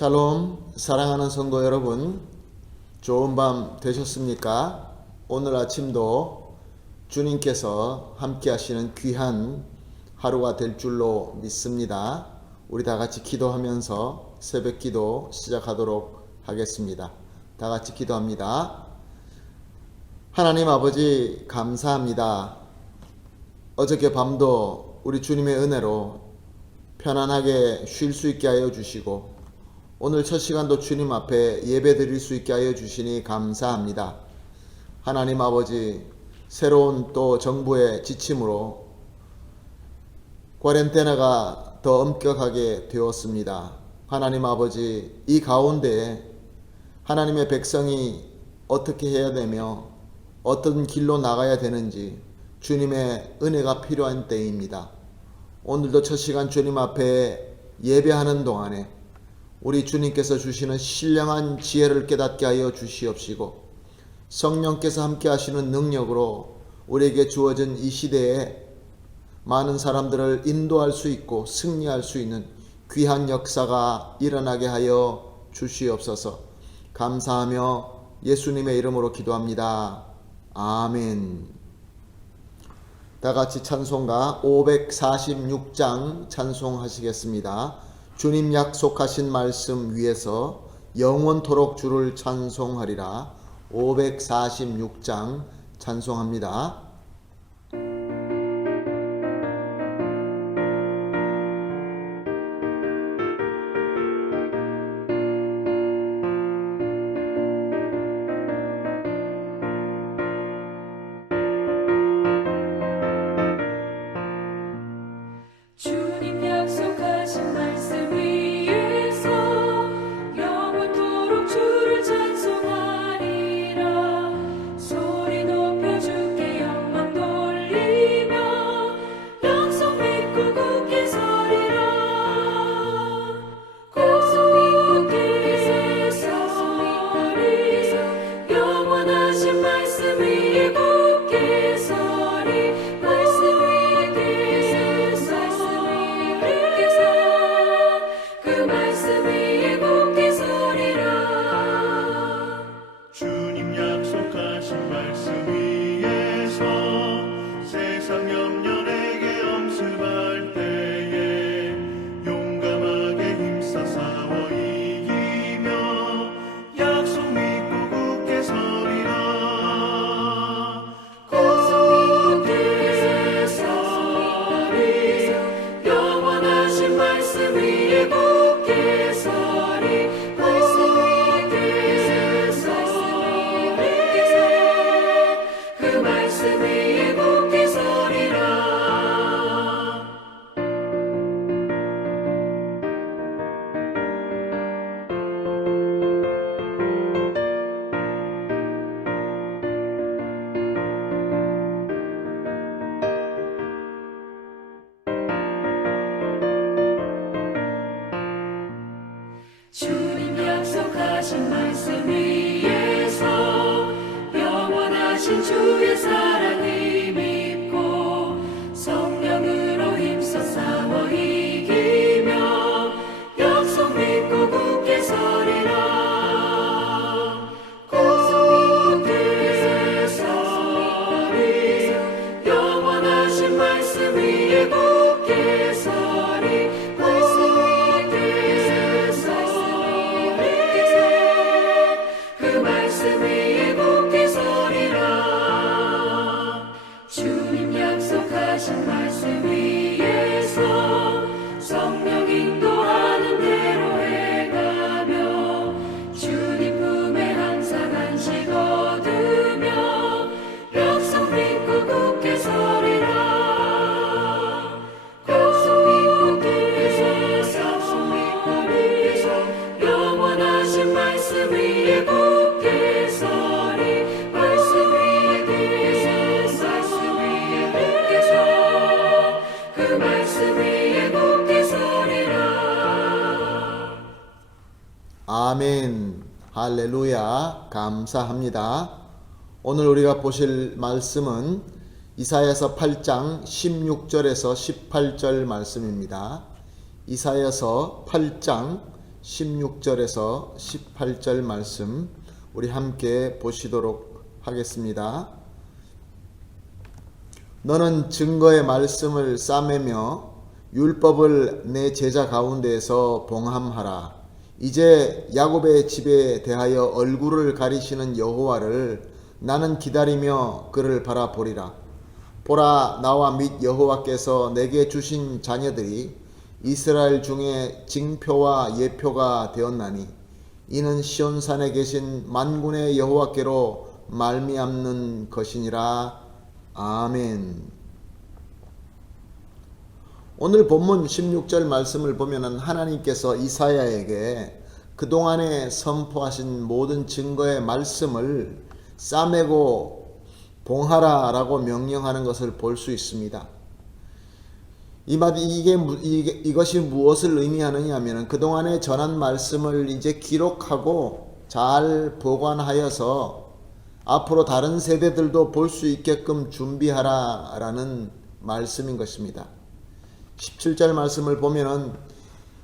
샬롬, 사랑하는 성도 여러분, 좋은 밤 되셨습니까? 오늘 아침도 주님께서 함께 하시는 귀한 하루가 될 줄로 믿습니다. 우리 다 같이 기도하면서 새벽 기도 시작하도록 하겠습니다. 다 같이 기도합니다. 하나님 아버지 감사합니다. 어저께 밤도 우리 주님의 은혜로 편안하게 쉴 수 있게 하여 주시고 오늘 첫 시간도 주님 앞에 예배 드릴 수 있게 하여 주시니 감사합니다. 하나님 아버지, 새로운 또 정부의 지침으로 쿼런타인가 더 엄격하게 되었습니다. 하나님 아버지, 이 가운데에 하나님의 백성이 어떻게 해야 되며 어떤 길로 나가야 되는지 주님의 은혜가 필요한 때입니다. 오늘도 첫 시간 주님 앞에 예배하는 동안에 우리 주님께서 주시는 신령한 지혜를 깨닫게 하여 주시옵시고 성령께서 함께 하시는 능력으로 우리에게 주어진 이 시대에 많은 사람들을 인도할 수 있고 승리할 수 있는 귀한 역사가 일어나게 하여 주시옵소서. 감사하며 예수님의 이름으로 기도합니다. 아멘. 다 같이 찬송가 546장 찬송하시겠습니다. 주님 약속하신 말씀 위에서 영원토록 주를 찬송하리라. 546장 찬송합니다. 주님 약속하신 말씀 위에서 영원토록 주를 찬송하리라. 소리 높여 주께 영광 돌리며 약속 믿고 굳게 서리라. 굳게 서리 영원하신 말씀 위에 굳게 서리. 말씀 위에 그 말씀 위에 굳게 서리라. 주님 약속하신 말씀 위에서 세상 염려 내게 엄습할 때에 용감하게 힘써 싸워 이기며 약속 믿고 굳게 서리라. 굳게 서리 영원하신 말씀 위에 굳게 서리. 말씀 위에 서리 그 말씀 위에 굳게 서리라. 주님 약속하신 말씀 위에서 영원하신 주의 사랑을 믿고 성령으로 힘써 싸워 이기며 약속 믿고 굳게 서리라. 굳게 서리 영원하신 말씀 위에 굳게 서리. 말씀 위에 아멘. 할렐루야. 감사합니다. 오늘 우리가 보실 말씀은 이사야서 8장 16절에서 18절 말씀입니다. 이사야서 8장 16절에서 18절 말씀 우리 함께 보시도록 하겠습니다. 너는 증거의 말씀을 싸매며 율법을 내 제자 가운데에서 봉함하라. 이제 야곱의 집에 대하여 얼굴을 가리시는 여호와를 나는 기다리며 그를 바라보리라. 보라, 나와 및 여호와께서 내게 주신 자녀들이 이스라엘 중에 징표와 예표가 되었나니 이는 시온산에 계신 만군의 여호와께로 말미암는 것이니라. 아멘. 오늘 본문 16절 말씀을 보면은 하나님께서 이사야에게 그동안에 선포하신 모든 증거의 말씀을 싸매고 봉하라 라고 명령하는 것을 볼 수 있습니다. 이것이 무엇을 의미하느냐 하면 그동안에 전한 말씀을 이제 기록하고 잘 보관하여서 앞으로 다른 세대들도 볼 수 있게끔 준비하라 라는 말씀인 것입니다. 17절 말씀을 보면은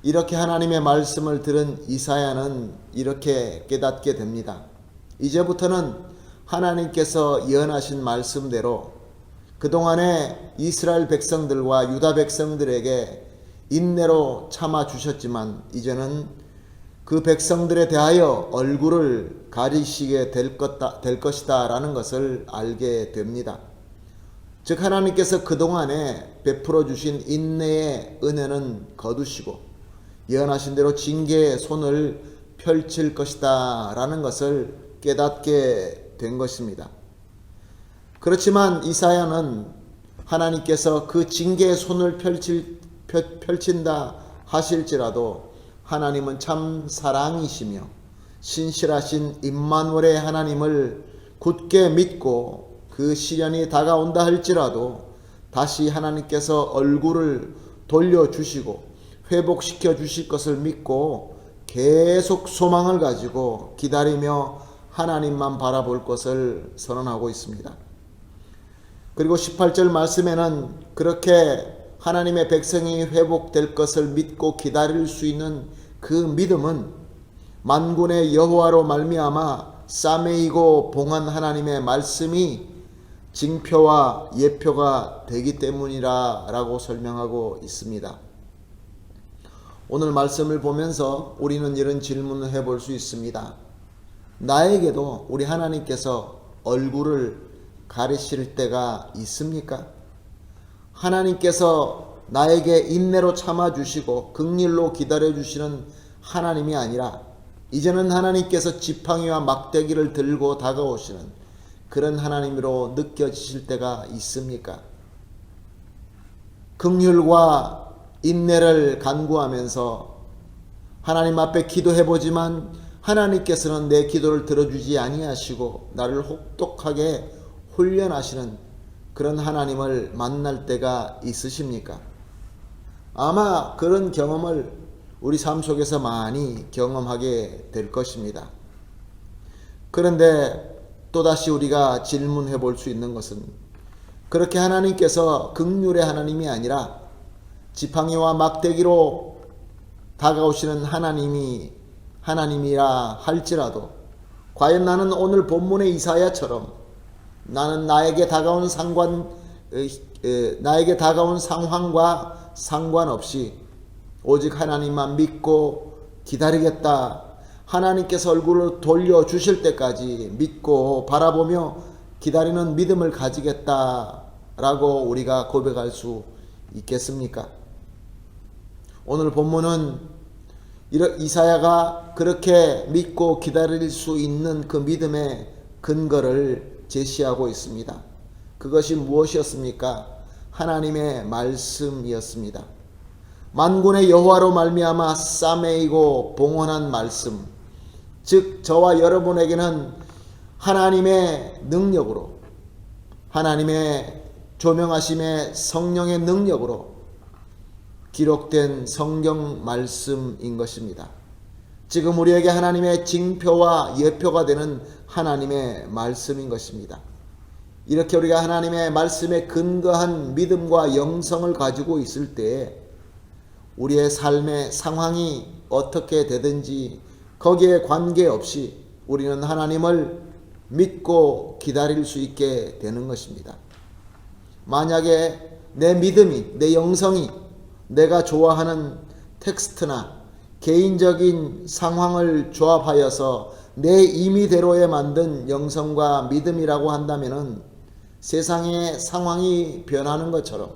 이렇게 하나님의 말씀을 들은 이사야는 이렇게 깨닫게 됩니다. 이제부터는 하나님께서 예언하신 말씀대로 그동안에 이스라엘 백성들과 유다 백성들에게 인내로 참아 주셨지만 이제는 그 백성들에 대하여 얼굴을 가리시게 될 것이다 라는 것을 알게 됩니다. 즉 하나님께서 그동안에 베풀어 주신 인내의 은혜는 거두시고 예언하신 대로 징계의 손을 펼칠 것이다 라는 것을 깨닫게 된 것입니다. 그렇지만 이사야는 하나님께서 그 징계의 손을 펼친다 하실지라도 하나님은 참 사랑이시며 신실하신 임마누엘의 하나님을 굳게 믿고 그 시련이 다가온다 할지라도 다시 하나님께서 얼굴을 돌려주시고 회복시켜 주실 것을 믿고 계속 소망을 가지고 기다리며 하나님만 바라볼 것을 선언하고 있습니다. 그리고 18절 말씀에는 그렇게 하나님의 백성이 회복될 것을 믿고 기다릴 수 있는 그 믿음은 만군의 여호와로 말미암아 싸매이고 봉한 하나님의 말씀이 징표와 예표가 되기 때문이라 라고 설명하고 있습니다. 오늘 말씀을 보면서 우리는 이런 질문을 해볼 수 있습니다. 나에게도 우리 하나님께서 얼굴을 가리실 때가 있습니까? 하나님께서 나에게 인내로 참아주시고 긍휼로 기다려주시는 하나님이 아니라 이제는 하나님께서 지팡이와 막대기를 들고 다가오시는 그런 하나님으로 느껴지실 때가 있습니까? 긍휼과 인내를 간구하면서 하나님 앞에 기도해보지만 하나님께서는 내 기도를 들어주지 아니하시고 나를 혹독하게 훈련하시는 그런 하나님을 만날 때가 있으십니까? 아마 그런 경험을 우리 삶 속에서 많이 경험하게 될 것입니다. 그런데 또다시 우리가 질문해 볼 수 있는 것은 그렇게 하나님께서 긍휼의 하나님이 아니라 지팡이와 막대기로 다가오시는 하나님이라 할지라도 과연 나는 오늘 본문의 이사야처럼 나는 나에게 다가온 상황과 상관없이 오직 하나님만 믿고 기다리겠다. 하나님께서 얼굴을 돌려주실 때까지 믿고 바라보며 기다리는 믿음을 가지겠다라고 우리가 고백할 수 있겠습니까? 오늘 본문은 이사야가 그렇게 믿고 기다릴 수 있는 그 믿음의 근거를 제시하고 있습니다. 그것이 무엇이었습니까? 하나님의 말씀이었습니다. 만군의 여호와로 말미암아 싸매이고 봉헌한 말씀, 즉 저와 여러분에게는 하나님의 능력으로, 하나님의 조명하심의 성령의 능력으로 기록된 성경 말씀인 것입니다. 지금 우리에게 하나님의 징표와 예표가 되는 하나님의 말씀인 것입니다. 이렇게 우리가 하나님의 말씀에 근거한 믿음과 영성을 가지고 있을 때 우리의 삶의 상황이 어떻게 되든지 거기에 관계없이 우리는 하나님을 믿고 기다릴 수 있게 되는 것입니다. 만약에 내 믿음이, 내 영성이 내가 좋아하는 텍스트나 개인적인 상황을 조합하여서 내 임의대로에 만든 영성과 믿음이라고 한다면 세상의 상황이 변하는 것처럼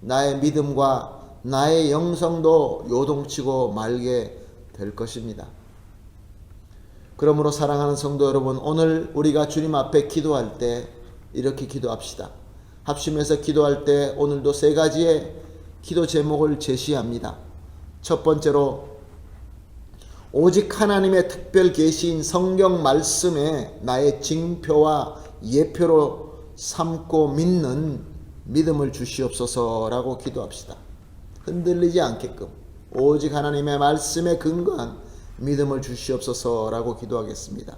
나의 믿음과 나의 영성도 요동치고 말게 될 것입니다. 그러므로 사랑하는 성도 여러분, 오늘 우리가 주님 앞에 기도할 때 이렇게 기도합시다. 합심해서 기도할 때 오늘도 3가지의 기도 제목을 제시합니다. 첫 번째로 오직 하나님의 특별 계시인 성경 말씀에 나의 징표와 예표로 삼고 믿는 믿음을 주시옵소서라고 기도합시다. 흔들리지 않게끔 오직 하나님의 말씀에 근거한 믿음을 주시옵소서라고 기도하겠습니다.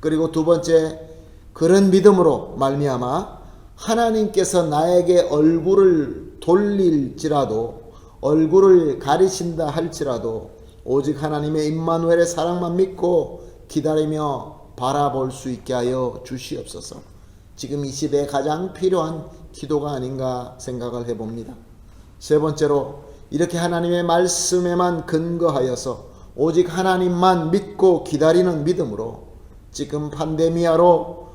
그리고 두 번째, 그런 믿음으로 말미암아 하나님께서 나에게 얼굴을 돌릴지라도, 얼굴을 가리신다 할지라도 오직 하나님의 임마누엘의 사랑만 믿고 기다리며 바라볼 수 있게 하여 주시옵소서. 지금 이 시대에 가장 필요한 기도가 아닌가 생각을 해봅니다. 세 번째로, 이렇게 하나님의 말씀에만 근거하여서 오직 하나님만 믿고 기다리는 믿음으로 지금 팬데미아로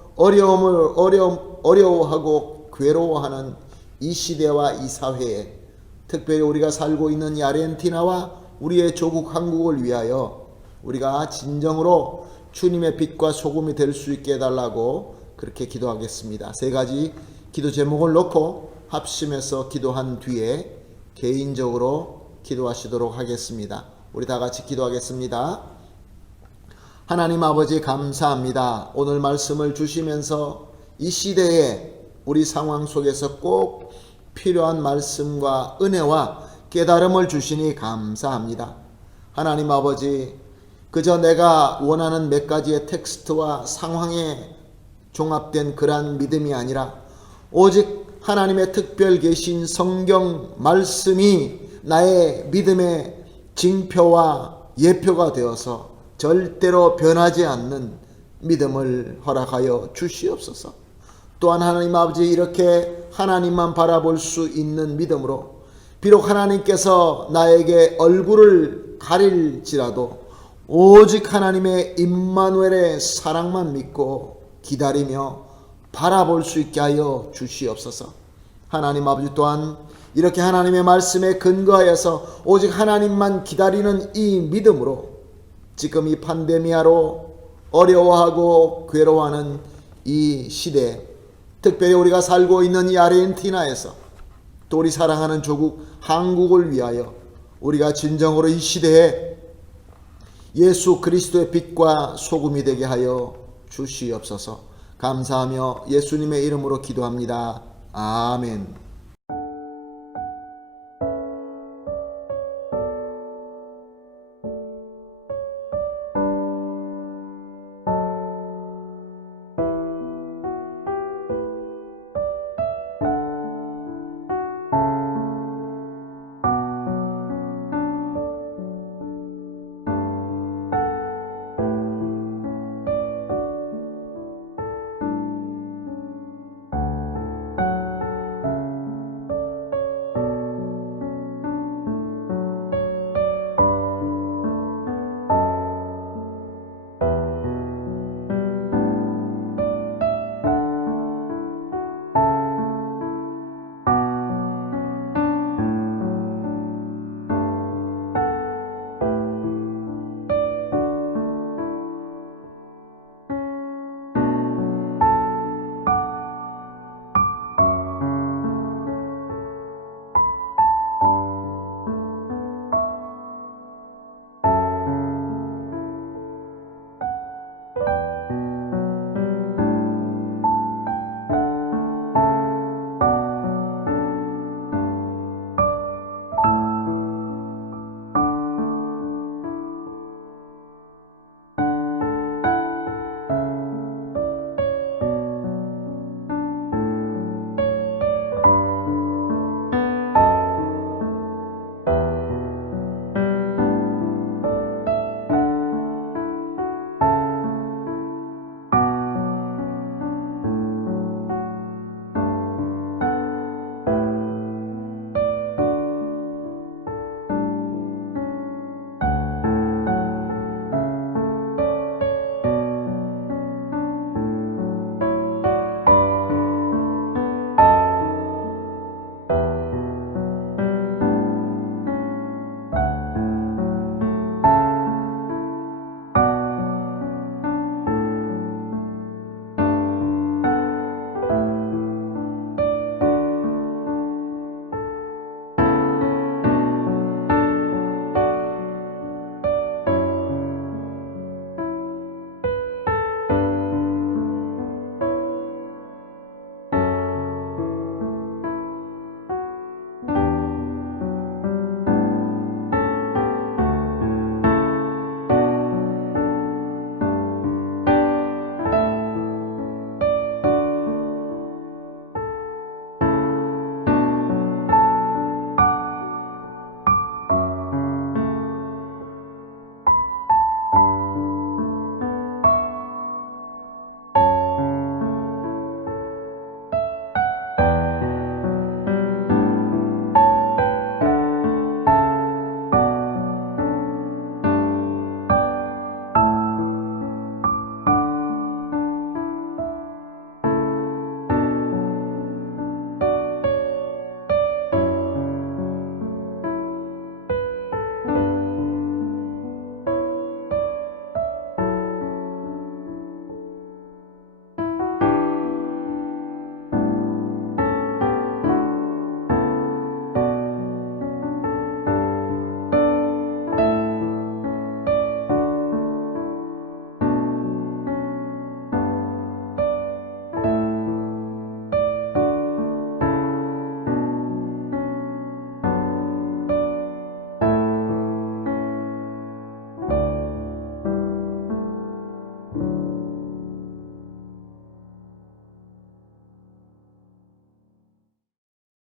어려워하고 괴로워하는 이 시대와 이 사회에, 특별히 우리가 살고 있는 이 아르헨티나와 우리의 조국 한국을 위하여 우리가 진정으로 주님의 빛과 소금이 될 수 있게 해달라고 그렇게 기도하겠습니다. 3가지 기도 제목을 놓고 합심해서 기도한 뒤에 개인적으로 기도하시도록 하겠습니다. 우리 다 같이 기도하겠습니다. 하나님 아버지, 감사합니다. 오늘 말씀을 주시면서 이 시대에 우리 상황 속에서 꼭 필요한 말씀과 은혜와 깨달음을 주시니 감사합니다. 하나님 아버지, 그저 내가 원하는 몇 가지의 텍스트와 상황에 종합된 그러한 믿음이 아니라 오직 하나님의 특별 계신 성경 말씀이 나의 믿음의 징표와 예표가 되어서 절대로 변하지 않는 믿음을 허락하여 주시옵소서. 또한 하나님 아버지, 이렇게 하나님만 바라볼 수 있는 믿음으로 비록 하나님께서 나에게 얼굴을 가릴지라도 오직 하나님의 임마누엘의 사랑만 믿고 기다리며 바라볼 수 있게 하여 주시옵소서. 하나님 아버지, 또한 이렇게 하나님의 말씀에 근거하여서 오직 하나님만 기다리는 이 믿음으로 지금 이 팬데미아로 어려워하고 괴로워하는 이 시대, 특별히 우리가 살고 있는 이 아르헨티나에서 또 우리 사랑하는 조국 한국을 위하여 우리가 진정으로 이 시대에 예수 그리스도의 빛과 소금이 되게 하여 주시옵소서. 감사하며 예수님의 이름으로 기도합니다. 아멘.